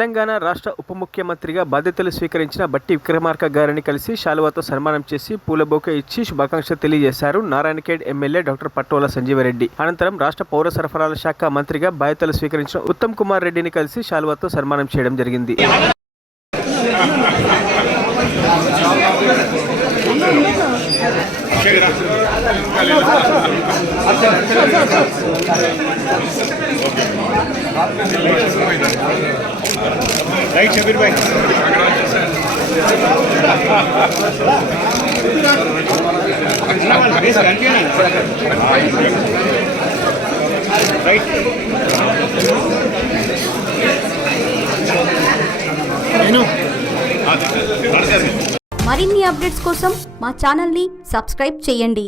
తెలంగాణ రాష్ట్ర ఉప ముఖ్యమంత్రిగా బాధ్యతలు స్వీకరించిన బట్టి విక్రమార్క గారిని కలిసి శాలువాతో సన్మానం చేసి పూలబొకే ఇచ్చి శుభాకాంక్షలు తెలియజేశారు నారాయణఖేడ్ ఎమ్మెల్యే డాక్టర్ పట్టోల సంజీవరెడ్డి. అనంతరం రాష్ట్ర పౌర సరఫరాల శాఖ మంత్రిగా బాధ్యతలు స్వీకరించిన ఉత్తమ్ కుమార్ రెడ్డిని కలిసి శాలువాతో సన్మానం చేయడం జరిగింది. రైట్ షబీర్ భాయ్ రైట్ మరిన్ని అప్డేట్స్ కోసం మా ఛానల్ని సబ్స్క్రైబ్ చేయండి.